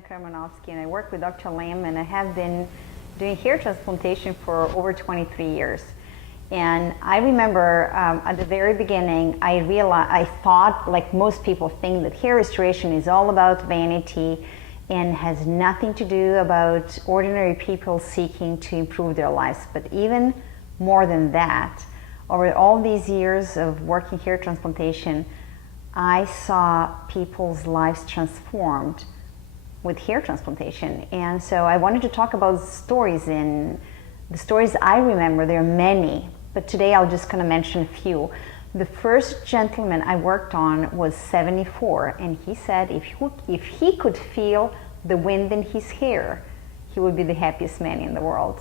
Emina Karamanovski, and I work with Dr. Lam, and I have been doing hair transplantation for over 23 years. And I remember at the very beginning, I thought, like most people think, that hair restoration is all about vanity and has nothing to do about ordinary people seeking to improve their lives. But even more than that, over all these years of working hair transplantation, I saw people's lives transformed with hair transplantation. And so I wanted to talk about stories, and the stories I remember. There are many, but today I'll just kind of mention a few. The first gentleman I worked on was 74, and he said if he could feel the wind in his hair, he would be the happiest man in the world.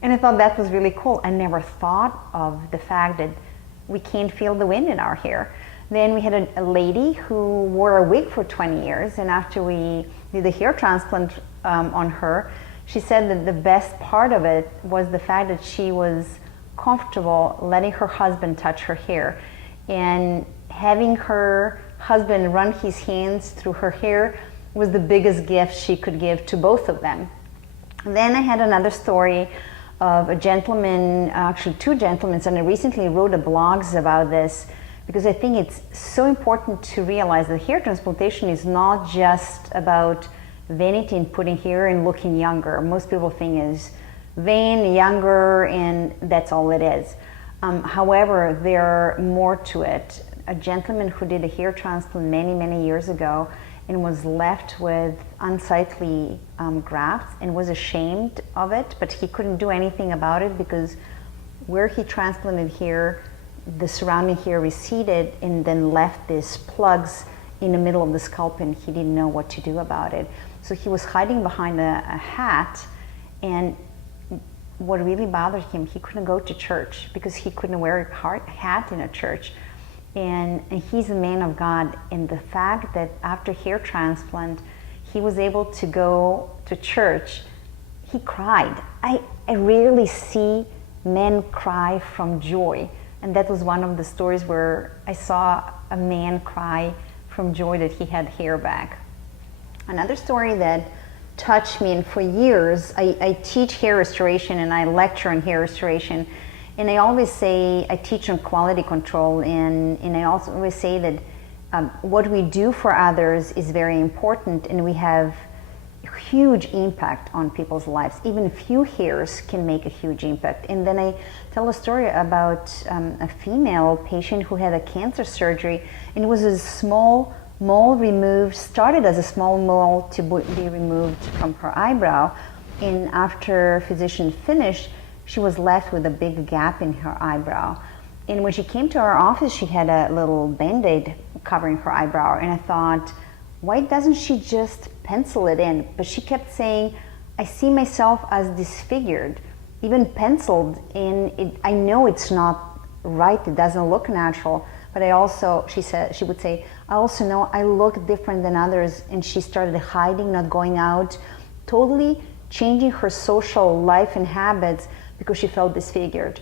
And I thought that was really cool. I never thought of the fact that we can't feel the wind in our hair. Then we had a lady who wore a wig for 20 years, and after we did a hair transplant on her, she said that the best part of it was the fact that she was comfortable letting her husband touch her hair, and having her husband run his hands through her hair was the biggest gift she could give to both of them. Then I had another story of a gentleman, actually two gentlemen, and I recently wrote a blogs about this, because I think it's so important to realize that hair transplantation is not just about vanity and putting hair and looking younger. Most people think is vain, younger, and that's all it is. However, there are more to it. A gentleman who did a hair transplant many years ago and was left with unsightly grafts and was ashamed of it, but he couldn't do anything about it because where he transplanted hair, the surrounding hair receded and then left these plugs in the middle of the scalp, and he didn't know what to do about it. So he was hiding behind a hat, and what really bothered him, he couldn't go to church because he couldn't wear a hat in a church. And he's a man of God, and the fact that after hair transplant he was able to go to church, he cried. I rarely see men cry from joy. And that was one of the stories where I saw a man cry from joy that he had hair back. Another story that touched me, and for years I teach hair restoration and I lecture on hair restoration, and I always say I teach on quality control, and I also always say that what we do for others is very important, and we have huge impact on people's lives. Even a few hairs can make a huge impact. And then I tell a story about a female patient who had a cancer surgery, and it was a small mole removed, started as a small mole to be removed from her eyebrow, and after physician finished, she was left with a big gap in her eyebrow. And when she came to our office, she had a little band-aid covering her eyebrow, and I thought, why doesn't she just pencil it in? But she kept saying, I see myself as disfigured, even penciled in. I know it's not right, it doesn't look natural, but I also, she would say, I also know I look different than others. And she started hiding, not going out, totally changing her social life and habits because she felt disfigured.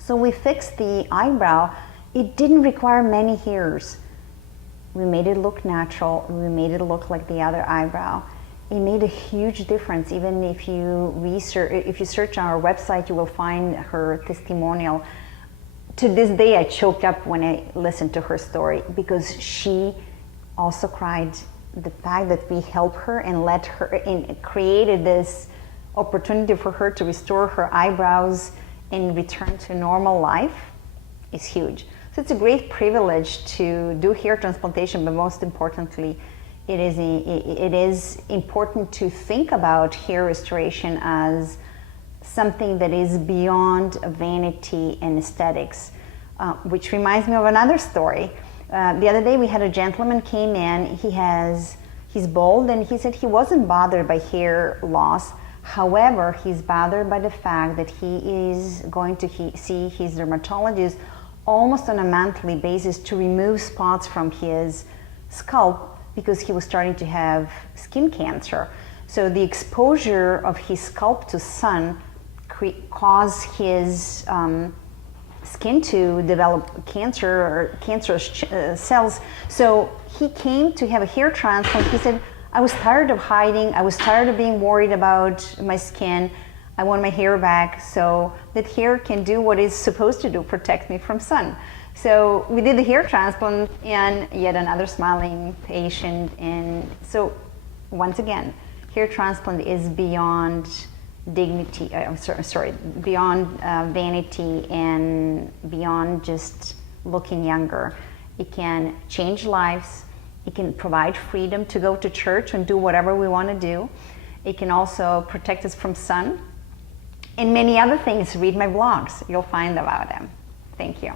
So we fixed the eyebrow. It didn't require many hairs. We made it look natural. We made it look like the other eyebrow. It made a huge difference. Even if you search on our website, you will find her testimonial. To this day, I choked up when I listened to her story, because she also cried. The fact that we helped her and let her and created this opportunity for her to restore her eyebrows and return to normal life is huge. So it's a great privilege to do hair transplantation, but most importantly, it is important to think about hair restoration as something that is beyond vanity and aesthetics, which reminds me of another story. The other day we had a gentleman came in. He's bald, and he said he wasn't bothered by hair loss. However, he's bothered by the fact that he is going to see his dermatologist almost on a monthly basis to remove spots from his scalp because he was starting to have skin cancer. So the exposure of his scalp to sun caused his skin to develop cancer or cancerous cells. So he came to have a hair transplant. He said, I was tired of hiding. I was tired of being worried about my skin. I want my hair back so that hair can do what it's supposed to do, protect me from sun. So we did the hair transplant, and yet another smiling patient. And so once again, hair transplant is beyond dignity, beyond vanity and beyond just looking younger. It can change lives. It can provide freedom to go to church and do whatever we want to do. It can also protect us from sun and many other things. Read my blogs. You'll find about them. Thank you.